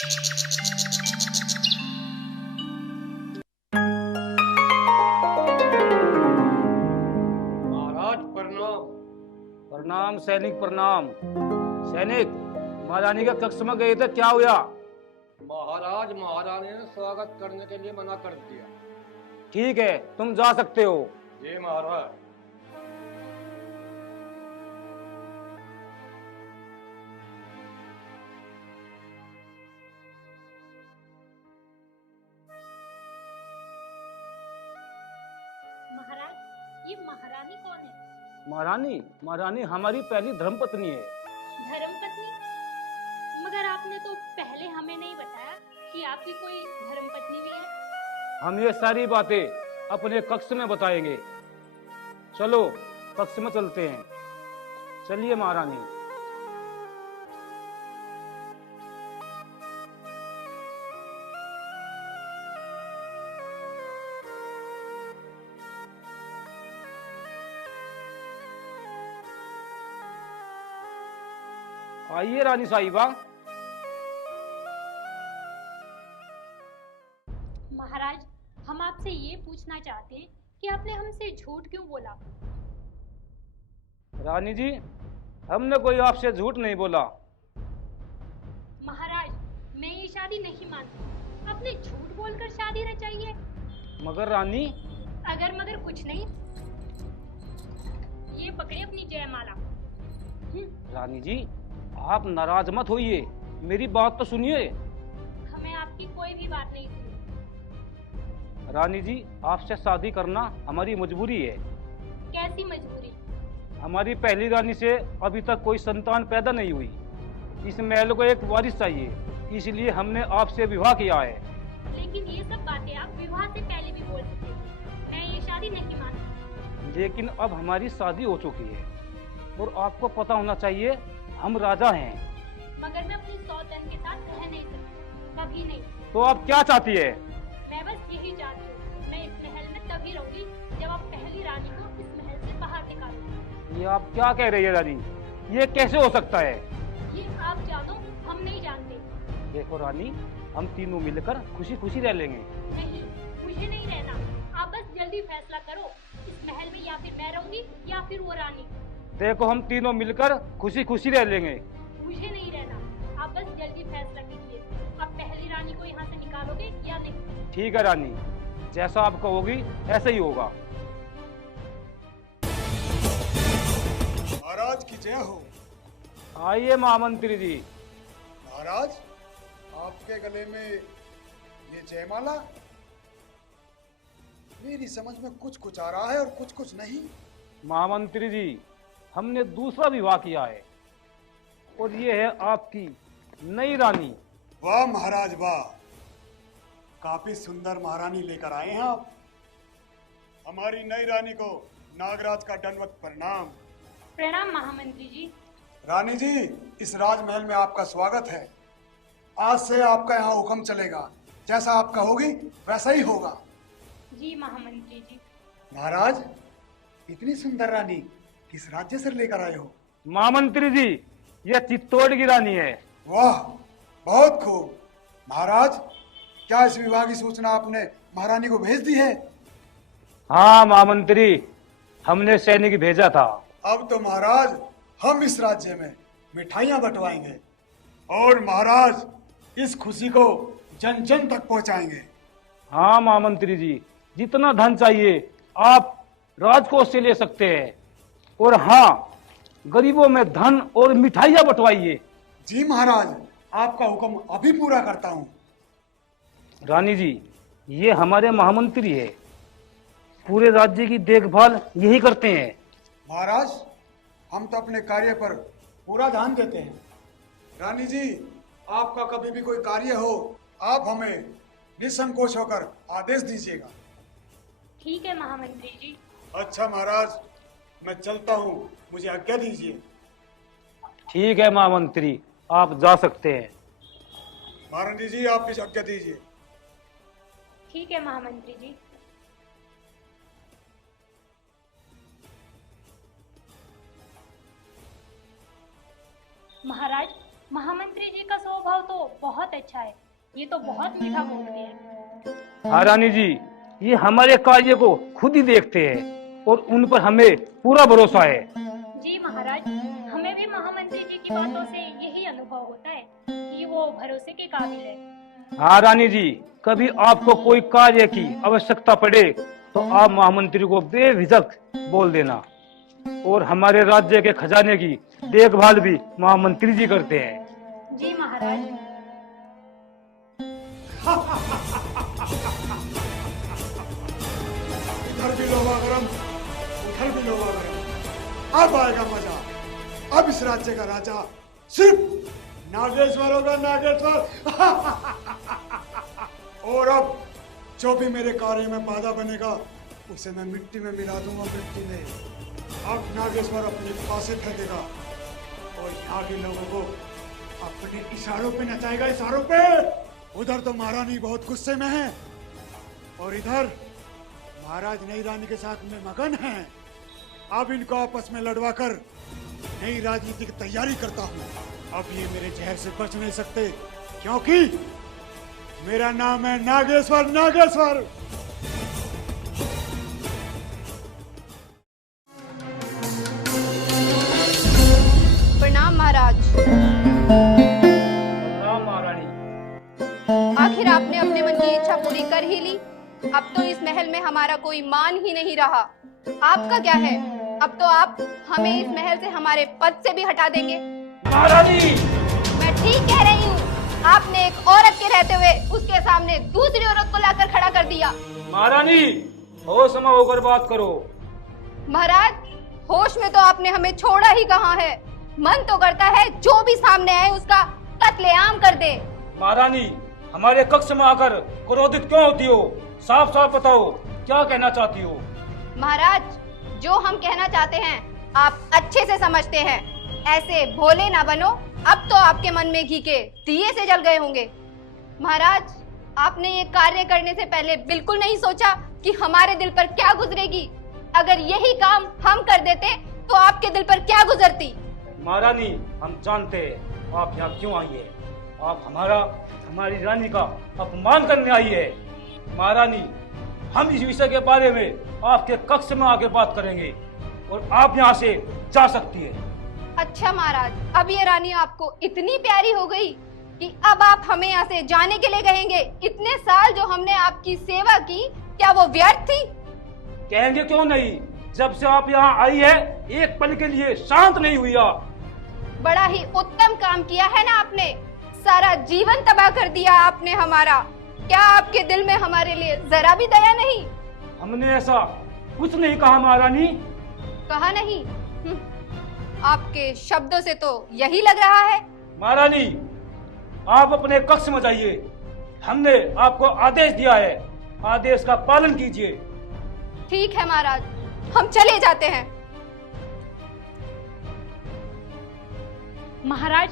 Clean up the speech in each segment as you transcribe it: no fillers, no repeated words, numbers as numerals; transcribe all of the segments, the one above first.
महाराज प्रणाम। प्रणाम सैनिक प्रणाम। सैनिक महारानी के कक्ष में गए थे, क्या हुआ? महाराज महारानी ने स्वागत करने के लिए मना कर दिया। ठीक है, तुम जा सकते हो। जी महाराज। महाराज, ये महारानी कौन है? महारानी महारानी हमारी पहली धर्मपत्नी है। धर्मपत्नी? मगर आपने तो पहले हमें नहीं बताया कि आपकी कोई धर्मपत्नी भी है। हम ये सारी बातें अपने कक्ष में बताएंगे। चलो कक्ष में चलते हैं। चलिए महारानी। आइए रानी साहिबा। महाराज, हम आपसे ये पूछना चाहते हैं कि आपने हमसे झूठ क्यों बोला? रानी जी, हमने कोई आपसे झूठ नहीं बोला। महाराज, मैं ये शादी नहीं मानती। आपने झूठ बोलकर शादी रचाई है। मगर रानी। अगर मगर कुछ नहीं। ये पकड़े अपनी जयमाला। रानी जी, आप नाराज मत होइए, मेरी बात तो सुनिए। हमें आपकी कोई भी बात नहीं सुनी। रानी जी, आपसे शादी करना हमारी मजबूरी है। कैसी मजबूरी? हमारी पहली रानी से अभी तक कोई संतान पैदा नहीं हुई। इस महल को एक वारिस चाहिए, इसलिए हमने आपसे विवाह किया है। लेकिन ये सब बातें आप विवाह से पहले भी बोल सकते थे। मैं ये शादी नहीं मानती। लेकिन अब हमारी शादी हो चुकी है और आपको पता होना चाहिए, हम राजा हैं। मगर मैं अपनी सौतन के साथ रह नहीं सकती, कभी नहीं। तो आप क्या चाहती है? मैं बस यही चाहती हूँ, मैं इस महल में तभी रहूंगी जब आप पहली रानी को इस महल से बाहर निकालोगे। ये आप क्या कह रही है रानी? ये कैसे हो सकता है? ये आप जानो, हम नहीं जानते। देखो रानी, हम तीनों मिलकर खुशी खुशी रह लेंगे। नहीं, मुझे नहीं रहना। आप बस जल्दी फैसला करो, इस महल में या फिर मैं रहूंगी या फिर वो रानी। देखो, हम तीनों मिलकर खुशी खुशी रह लेंगे। मुझे नहीं रहना। आप बस जल्दी फैसला कीजिए, आप पहली रानी को यहाँ से निकालोगे या नहीं? ठीक है रानी, जैसा आप कहोगी ऐसा ही होगा। महाराज की जय हो। आइए महामंत्री जी। महाराज, आपके गले में ये जयमाला, मेरी समझ में कुछ कुछ आ रहा है और कुछ कुछ नहीं। महामंत्री जी, हमने दूसरा विवाह किया है और ये है आपकी नई रानी। वाह महाराज वाह, काफी सुंदर महारानी लेकर आए हैं आप। हमारी नई रानी को नागराज का दंडवत प्रणाम। प्रणाम महामंत्री जी। रानी जी, इस राजमहल में आपका स्वागत है। आज से आपका यहाँ हुक्म चलेगा, जैसा आप कहोगी वैसा ही होगा। जी महामंत्री जी। महाराज, इतनी सुंदर रानी किस राज्य से लेकर आए हो? महामंत्री जी, यह चित्तौड़ की रानी है। वाह, बहुत खूब। महाराज, क्या इस विवाह की सूचना आपने महारानी को भेज दी है? हाँ महामंत्री, हमने सैनिक भेजा था। अब तो महाराज हम इस राज्य में मिठाइयां बंटवाएंगे और महाराज इस खुशी को जन जन तक पहुंचाएंगे। हाँ महामंत्री जी, जितना धन चाहिए आप राजकोष से ले सकते हैं। और हाँ, गरीबों में धन और मिठाइयां बंटवाइए। जी महाराज, आपका हुक्म अभी पूरा करता हूँ। रानी जी, ये हमारे महामंत्री है, पूरे राज्य की देखभाल यही करते हैं। महाराज, हम तो अपने कार्य पर पूरा ध्यान देते हैं। रानी जी, आपका कभी भी कोई कार्य हो, आप हमें निसंकोच होकर आदेश दीजिएगा। ठीक है महामंत्री जी। अच्छा महाराज, मैं चलता हूँ, मुझे आज्ञा दीजिए। ठीक है महामंत्री, आप जा सकते हैं। महारानी जी, आप भी आज्ञा दीजिए। ठीक है महामंत्री जी। महाराज, महामंत्री जी का स्वभाव तो बहुत अच्छा है। ये तो बहुत मीठा बोलते हैं। हाँ रानी जी, ये हमारे कार्य को खुद ही देखते हैं और उन पर हमें पूरा भरोसा है। जी महाराज, हमें भी महामंत्री जी की बातों से यही अनुभव होता है कि वो भरोसे के काबिल है। हाँ रानी जी, कभी आपको कोई कार्य की आवश्यकता पड़े तो आप महामंत्री को बेझिझक बोल देना। और हमारे राज्य के खजाने की देखभाल भी महामंत्री जी करते हैं। जी महाराज। इधर भी लोहा गरम, उधर भी लोहा गरम। अब आएगा मजा। अब इस राज्य का राजा सिर्फ नागेश्वर होगा, नागेश्वर। और अब जो भी मेरे कार्य में बाधा बनेगा उसे मैं मिट्टी में मिला दूंगा, मिट्टी में। अब नागेश्वर अपनी पासे फेंकेगा और यहाँ के लोगों को अपने इशारों पे नचाएगा, इशारों पे। उधर तो महारानी बहुत गुस्से में है और इधर महाराज नई रानी के साथ में मगन हैं। अब इनको आपस में लड़वा कर नई राजनीति की तैयारी करता हूँ। अब ये मेरे जहर से बच नहीं सकते, क्योंकि मेरा नाम है नागेश्वर, नागेश्वर। प्रणाम महाराज। प्रणाम महारानी। आखिर आपने अपने मन की इच्छा पूरी कर ही ली। अब तो इस महल में हमारा कोई मान ही नहीं रहा। आपका क्या है, अब तो आप हमें इस महल से हमारे पद से भी हटा देंगे। महारानी, मैं ठीक कह रही हूँ। आपने एक औरत के रहते हुए उसके सामने दूसरी औरत को लाकर खड़ा कर दिया। महारानी, होश में होकर बात करो। महाराज, होश में तो आपने हमें छोड़ा ही कहाँ है। मन तो करता है जो भी सामने आए उसका कत्लेआम कर दे। महारानी, हमारे कक्ष में आकर क्रोधित क्यों होती हो? साफ साफ बताओ, क्या कहना चाहती हो? महाराज, जो हम कहना चाहते हैं आप अच्छे से समझते हैं। ऐसे भोले ना बनो, अब तो आपके मन में घी के दिए से जल गए होंगे। महाराज, आपने ये कार्य करने से पहले बिल्कुल नहीं सोचा कि हमारे दिल पर क्या गुजरेगी। अगर यही काम हम कर देते तो आपके दिल पर क्या गुजरती। महारानी, हम जानते हैं आप यहाँ क्यों आई है। आप हमारी रानी का अपमान करने आई है। महारानी, हम इस विषय के बारे में आपके कक्ष में आके बात करेंगे और आप यहाँ से जा सकती है। अच्छा महाराज, अब ये रानी आपको इतनी प्यारी हो गई कि अब आप हमें यहाँ से जाने के लिए कहेंगे। इतने साल जो हमने आपकी सेवा की, क्या वो व्यर्थ थी? कहेंगे क्यों नहीं, जब से आप यहाँ आई है एक पल के लिए शांत नहीं हुई आप। बड़ा ही उत्तम काम किया है ना आपने। सारा जीवन तबाह कर दिया आपने हमारा। क्या आपके दिल में हमारे लिए जरा भी दया नहीं? हमने ऐसा कुछ नहीं कहा महारानी। कहा नहीं? आपके शब्दों से तो यही लग रहा है। महारानी, आप अपने कक्ष में जाइए। हमने आपको आदेश दिया है, आदेश का पालन कीजिए। ठीक है महाराज, हम चले जाते हैं। महाराज,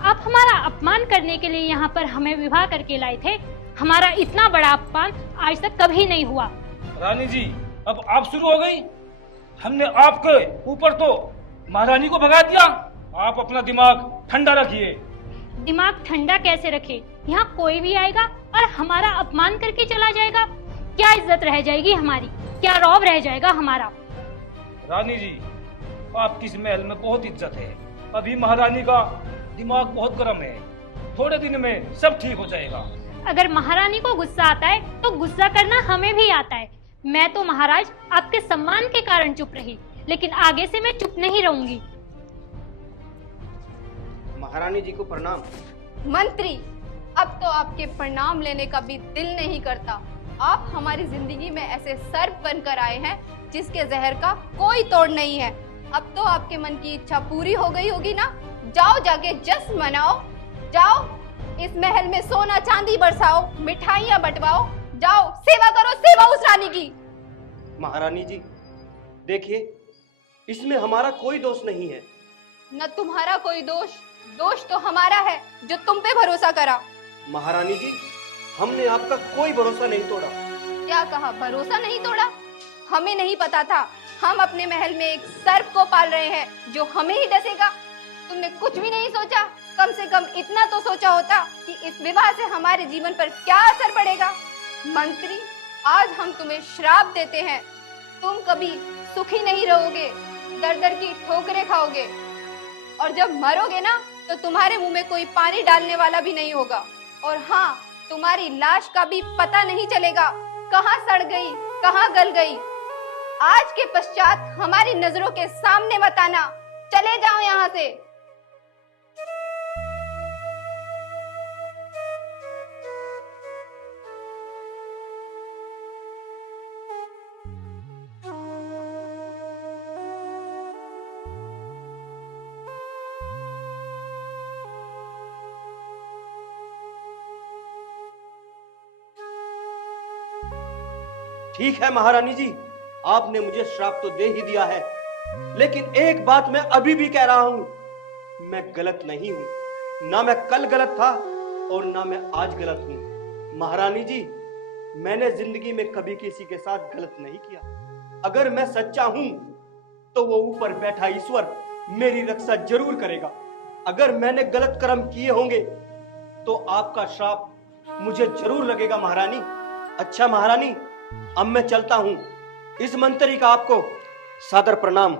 आप हमारा अपमान करने के लिए यहाँ पर हमें विवाह करके लाए थे। हमारा इतना बड़ा अपमान आज तक कभी नहीं हुआ। रानी जी, अब आप शुरू हो गई। हमने आपके ऊपर तो महारानी को भगा दिया। आप अपना दिमाग ठंडा रखिए। दिमाग ठंडा कैसे रखे? यहाँ कोई भी आएगा और हमारा अपमान करके चला जाएगा। क्या इज्जत रह जाएगी हमारी, क्या रौब रह जाएगा हमारा। रानी जी, आपकी इस महल में बहुत इज्जत है। अभी महारानी का दिमाग बहुत गर्म है, थोड़े दिन में सब ठीक हो जाएगा। अगर महारानी को गुस्सा आता है तो गुस्सा करना हमें भी आता है। मैं तो महाराज आपके सम्मान के कारण चुप रही, लेकिन आगे से मैं चुप नहीं रहूंगी। महारानी जी को प्रणाम। मंत्री, अब तो आपके प्रणाम लेने का भी दिल नहीं करता। आप हमारी जिंदगी में ऐसे सर्प बनकर आए हैं जिसके जहर का कोई तोड़ नहीं है। अब तो आपके मन की इच्छा पूरी हो गई होगी ना। जाओ जाके जश्न मनाओ। जाओ इस महल में सोना चांदी बरसाओ, मिठाइयाँ बंटवाओ। जाओ सेवा करो, सेवा उस रानी की। महारानी जी देखिए, इसमें हमारा कोई दोष नहीं है। न तुम्हारा कोई दोष, दोष तो हमारा है जो तुम पे भरोसा करा। महारानी जी, हमने आपका कोई भरोसा नहीं तोड़ा। क्या कहा, भरोसा नहीं तोड़ा? हमें नहीं पता था। हम अपने महल में एक सर्प को पाल रहे हैं जो हमें ही डसेगा। तुमने कुछ भी नहीं सोचा? कम से कम इतना तो सोचा होता कि इस विवाह से हमारे जीवन पर क्या असर पड़ेगा। मंत्री, आज हम तुम्हें श्राप देते हैं। तुम कभी सुखी नहीं रहोगे, दर दर की ठोकरें खाओगे, और जब मरोगे ना तो तुम्हारे मुंह में कोई पानी डालने वाला भी नहीं होगा। और हाँ, तुम्हारी लाश का भी पता नहीं चलेगा, कहाँ सड़ गई, कहाँ गल गई। आज के पश्चात हमारी नजरों के सामने मत आना, चले जाओ यहाँ से। ठीक है महारानी जी, आपने मुझे श्राप तो दे ही दिया है, लेकिन एक बात मैं अभी भी कह रहा हूं, मैं गलत नहीं हूं। ना मैं कल गलत था और ना मैं आज गलत हूं। महारानी जी, मैंने जिंदगी में कभी किसी के साथ गलत नहीं किया। अगर मैं सच्चा हूं तो वो ऊपर बैठा ईश्वर मेरी रक्षा जरूर करेगा। अगर मैंने गलत कर्म किए होंगे तो आपका श्राप मुझे जरूर लगेगा महारानी। अच्छा महारानी, अब मैं चलता हूं। इस मंत्री का आपको सादर प्रणाम।